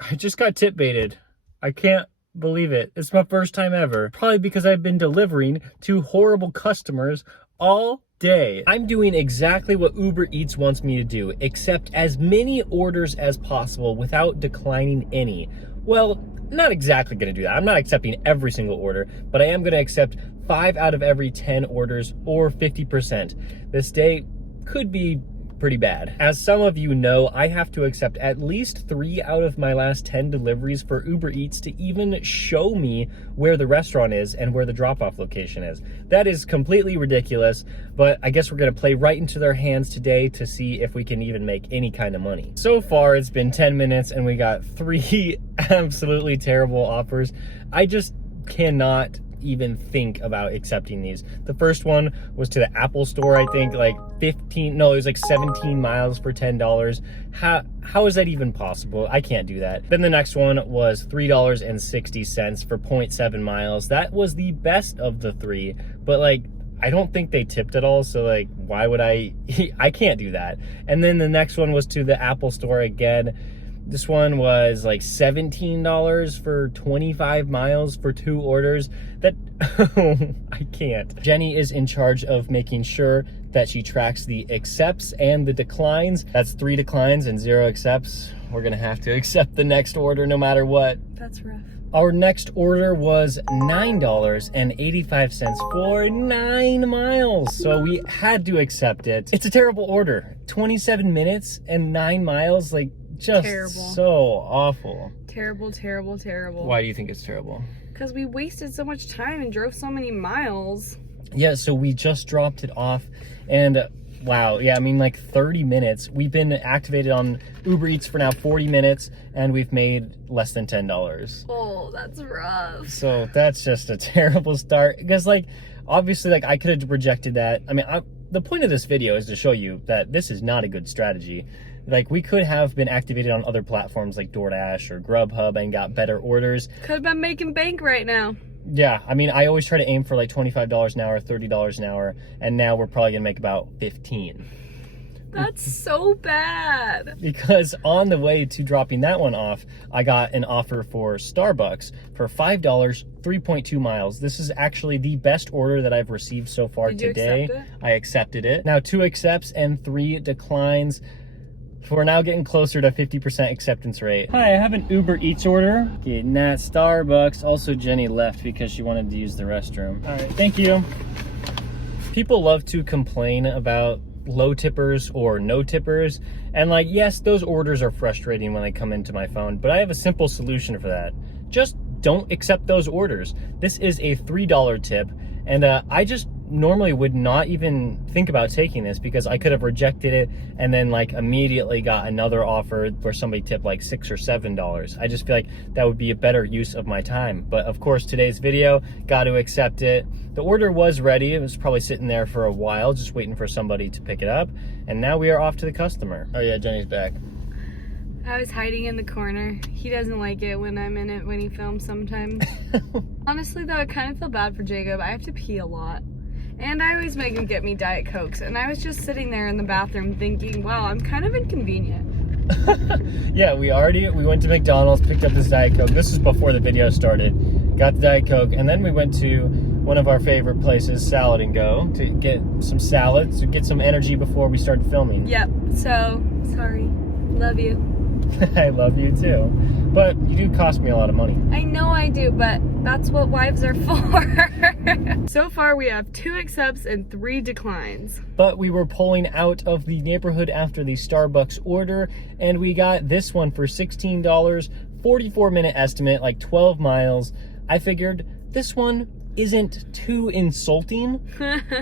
I just got tip baited. I can't believe it. It's my first time ever. Probably because I've been delivering to horrible customers all day. I'm doing exactly what Uber Eats wants me to do, accept as many orders as possible without declining any. Well, not exactly gonna do that. I'm not accepting every single order, but I am gonna accept 5 out of every 10 orders, or 50%. This day could be pretty bad. As some of you know, I have to accept at least 3 out of my last 10 deliveries for Uber Eats to even show me where the restaurant is and where the drop-off location is. That is completely ridiculous, but I guess we're gonna play right into their hands today to see if we can even make any kind of money. So far, it's been 10 minutes and we got 3 absolutely terrible offers. I just cannot even think about accepting these. The first one was to the Apple store, I think like it was like 17 miles for $10. How is that even possible? I can't do that. Then the next one was $3.60 for 0.7 miles. That was the best of the 3, but like I don't think they tipped at all, so like why would I can't do that. And then the next one was to the Apple store again. This one was like $17 for 25 miles for 2 orders. That, I can't. Jenny is in charge of making sure that she tracks the accepts and the declines. That's 3 declines and 0 accepts. We're gonna have to accept the next order no matter what. That's rough. Our next order was $9.85 for 9 miles. So we had to accept it. It's a terrible order. 27 minutes and 9 miles, like, just terrible. So awful. Terrible, terrible, terrible. Why do you think it's terrible? Because we wasted so much time and drove so many miles. Yeah, so we just dropped it off and wow, yeah, I mean like 30 minutes. We've been activated on Uber Eats for now 40 minutes and we've made less than $10. Oh, that's rough. So that's just a terrible start because like obviously like I could have rejected that. I mean, the point of this video is to show you that this is not a good strategy. Like we could have been activated on other platforms like DoorDash or Grubhub and got better orders. Could have been making bank right now. Yeah, I mean, I always try to aim for like $25 an hour, $30 an hour, and now we're probably gonna make about 15. That's so bad. Because on the way to dropping that one off, I got an offer for Starbucks for $5, 3.2 miles. This is actually the best order that I've received so far today. Accept it? I accepted it. Now 2 accepts and 3 declines. We're now getting closer to 50% acceptance rate. Hi, I have an Uber Eats order. Getting that Starbucks. Also, Jenny left because she wanted to use the restroom. All right, thank you. People love to complain about low tippers or no tippers. And like, yes, those orders are frustrating when they come into my phone, but I have a simple solution for that. Just don't accept those orders. This is a $3 tip. And I just normally would not even think about taking this because I could have rejected it and then like immediately got another offer where somebody tipped like $6 or $7. I just feel like that would be a better use of my time. But of course, today's video, got to accept it. The order was ready. It was probably sitting there for a while, just waiting for somebody to pick it up. And now we are off to the customer. Oh yeah, Jenny's back. I was hiding in the corner. He doesn't like it when I'm in it when he films sometimes. Honestly though, I kind of feel bad for Jacob. I have to pee a lot. And I always make him get me Diet Cokes. And I was just sitting there in the bathroom thinking, wow, I'm kind of inconvenient. Yeah, we went to McDonald's, picked up this Diet Coke. This is before the video started. Got the Diet Coke, and then we went to one of our favorite places, Salad and Go, to get some salads, to get some energy before we started filming. Yep, so, sorry. Love you. I love you too. But you do cost me a lot of money. I know I do, but that's what wives are for. So far, we have 2 accepts and 3 declines. But we were pulling out of the neighborhood after the Starbucks order, and we got this one for $16, 44-minute estimate, like 12 miles. I figured this one isn't too insulting,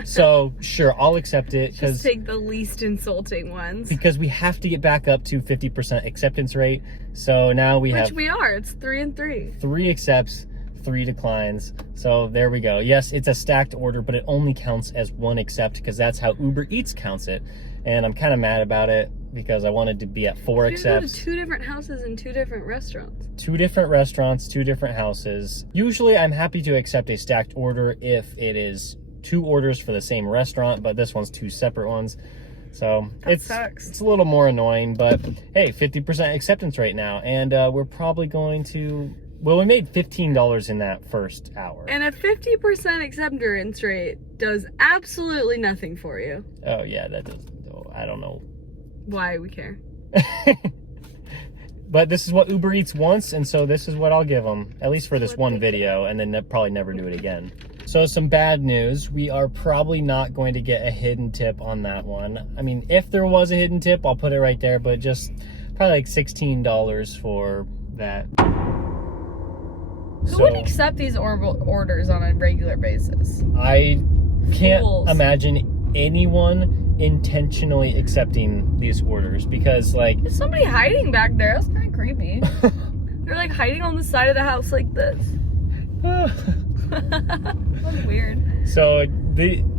so sure, I'll accept it. Just take the least insulting ones. Because we have to get back up to 50% acceptance rate. So now Which we are. It's 3 and 3. 3 accepts, 3 declines. So there we go. Yes, it's a stacked order, but it only counts as 1 accept because that's how Uber Eats counts it. And I'm kind of mad about it because I wanted to be at 4 accepts. You go to 2 different houses and 2 different restaurants. 2 different restaurants, 2 different houses. Usually I'm happy to accept a stacked order if it is 2 orders for the same restaurant, but this one's 2 separate ones. So That sucks. it's a little more annoying, but hey, 50% acceptance rate now. And we're probably going to, well, we made $15 in that first hour. And a 50% acceptance rate does absolutely nothing for you. Oh yeah, that does, I don't know. Why we care. But this is what Uber Eats wants, and so this is what I'll give them, at least for this one video, and then probably never do it again. So some bad news, we are probably not going to get a hidden tip on that one. I mean, if there was a hidden tip, I'll put it right there, but just probably like $16 for that. Who would accept these orders on a regular basis? I can't Fools. imagine anyone intentionally accepting these orders, because like There's somebody hiding back there. That's kind of creepy. They're like hiding on the side of the house like this. That's weird. So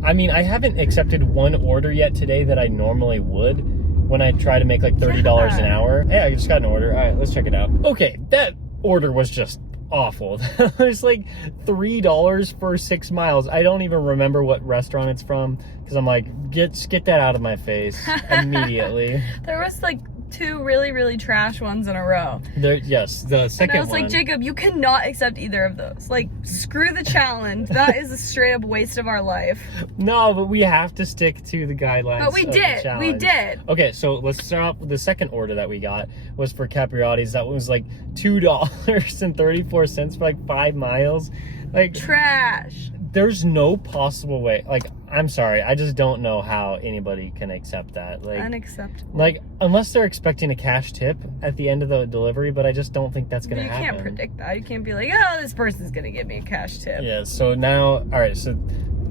I mean, I haven't accepted one order yet today that I normally would when I try to make like $30 an hour. Hey, I just got an order. All right, let's check it out. Okay, that order was just awful. It was like $3 for 6 miles. I don't even remember what restaurant it's from, because I'm like, get that out of my face immediately. There was like 2 really, really trash ones in a row. Yes, the second And I was one. like, Jacob, you cannot accept either of those. Like, screw the challenge. That is a straight up waste of our life. No, but we have to stick to the guidelines. But we of the did. We challenge. did. Okay, so let's start off with the second order that we got was for Capriati's. That was like $2.34 for like 5 miles. Like, Trash. there's no possible way. Like, I'm sorry, I just don't know how anybody can accept that. Like, Unacceptable. like unless they're expecting a cash tip at the end of the delivery, but I just don't think that's gonna happen. You can't predict that. You can't be like, oh, this person's gonna give me a cash tip. Yeah, so now, all right, so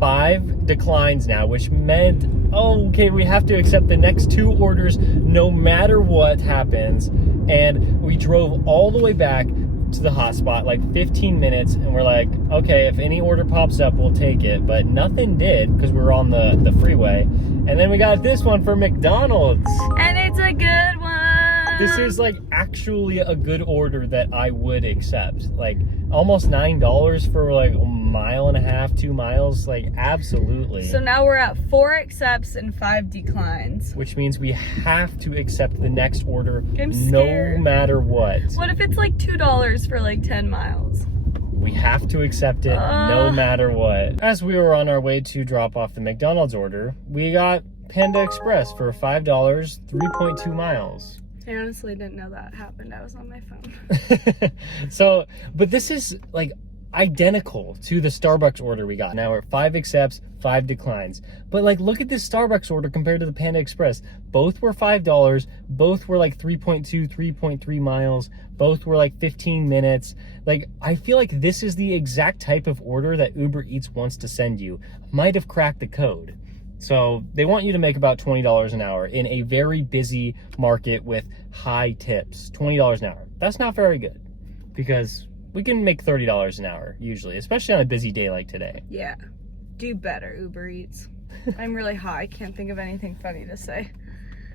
5 declines now, which meant, oh, okay, we have to accept the next 2 orders no matter what happens. And we drove all the way back to the hotspot, like 15 minutes, and we're like, okay, if any order pops up, we'll take it. But nothing did, because we were on the freeway. And then we got this one for McDonald's. And it's a good one. This is like actually a good order that I would accept. Like almost $9 for like a mile and a half, 2 miles. Like absolutely. So now we're at 4 accepts and 5 declines. Which means we have to accept the next order I'm no scared. matter what. What if it's like $2 for like 10 miles? We have to accept it no matter what. As we were on our way to drop off the McDonald's order, we got Panda Express for $5, 3.2 miles. I honestly didn't know that happened. I was on my phone. So, but this is like identical to the Starbucks order we got. Now we're 5 accepts, 5 declines. But like, look at this Starbucks order compared to the Panda Express. Both were $5. Both were like 3.2, 3.3 miles. Both were like 15 minutes. Like, I feel like this is the exact type of order that Uber Eats wants to send you. Might have cracked the code. So they want you to make about $20 an hour in a very busy market with high tips. $20 an hour. That's not very good, because we can make $30 an hour usually, especially on a busy day like today. Yeah. Do better, Uber Eats. I'm really hot. I can't think of anything funny to say.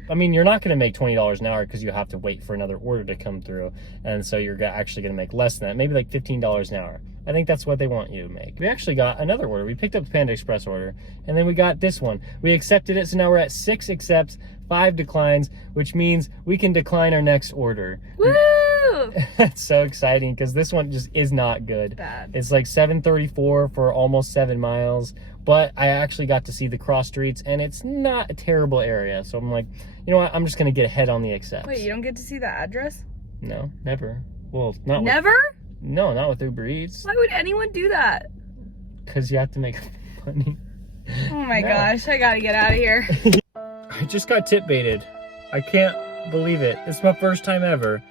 I mean, you're not going to make $20 an hour because you have to wait for another order to come through. And so you're actually going to make less than that, maybe like $15 an hour. I think that's what they want you to make. We actually got another order. We picked up the Panda Express order, and then we got this one. We accepted it, so now we're at 6 accepts, 5 declines, which means we can decline our next order. Woo! That's so exciting, because this one just is not good. Bad. It's like $7.34 for almost 7 miles, but I actually got to see the cross streets, and it's not a terrible area. So I'm like, you know what? I'm just going to get ahead on the accepts. Wait, you don't get to see the address? No, never. Well, not Never? No, not with Uber Eats, Why would anyone do that? because you have to make money. Oh my No. gosh, I gotta get out of here. I just got tip baited. I can't believe it. It's my first time ever.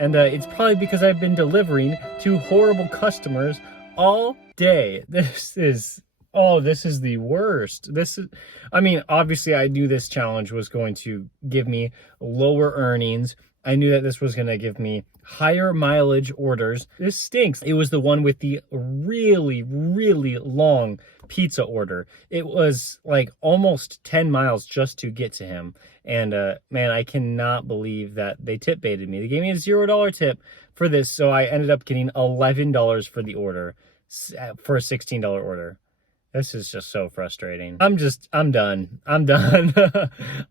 And it's probably because I've been delivering to horrible customers all day. This is the worst. I mean, obviously I knew this challenge was going to give me lower earnings. I knew that this was going to give me higher mileage orders. This stinks. It was the one with the really, really long pizza order. It was like almost 10 miles just to get to him. And man, I cannot believe that they tip baited me. They gave me a $0 tip for this. So I ended up getting $11 for the order, for a $16 order. This is just so frustrating. I'm done. I'm done.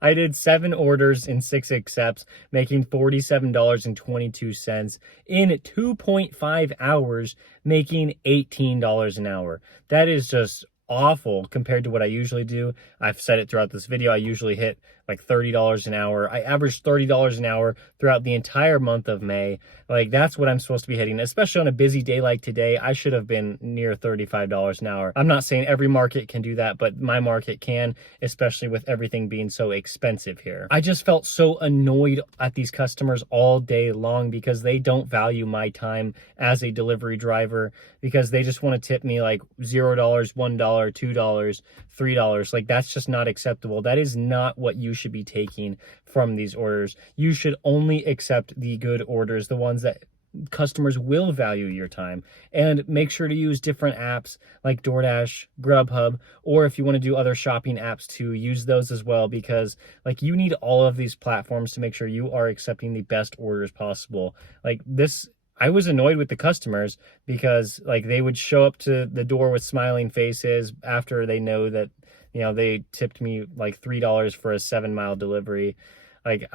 I did 7 orders and 6 accepts, making $47.22 in 2.5 hours, making $18 an hour. That is just awful compared to what I usually do. I've said it throughout this video. I usually hit like $30 an hour. I averaged $30 an hour throughout the entire month of May. Like, that's what I'm supposed to be hitting, especially on a busy day like today. I should have been near $35 an hour. I'm not saying every market can do that, but my market can, especially with everything being so expensive here. I just felt so annoyed at these customers all day long because they don't value my time as a delivery driver, because they just want to tip me like $0, $1, $2, $3. Like, that's just not acceptable. That is not what you should be taking from these orders. You should only accept the good orders, the ones that customers will value your time. And make sure to use different apps like DoorDash, Grubhub, or if you want to do other shopping apps too, use those as well, because like, you need all of these platforms to make sure you are accepting the best orders possible. Like this, I was annoyed with the customers because like, they would show up to the door with smiling faces after they know that, you know, they tipped me like $3 for a 7-mile delivery. Like,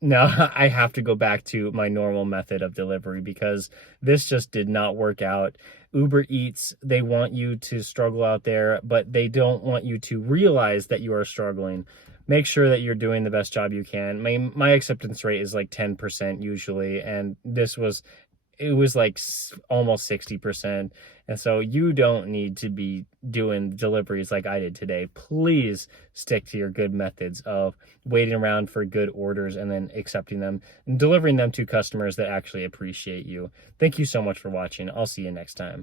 no, I have to go back to my normal method of delivery because this just did not work out. Uber Eats, they want you to struggle out there, but they don't want you to realize that you are struggling. Make sure that you're doing the best job you can. My acceptance rate is like 10% usually, and it was like almost 60%. And so you don't need to be doing deliveries like I did today. Please stick to your good methods of waiting around for good orders and then accepting them and delivering them to customers that actually appreciate you. Thank you so much for watching. I'll see you next time.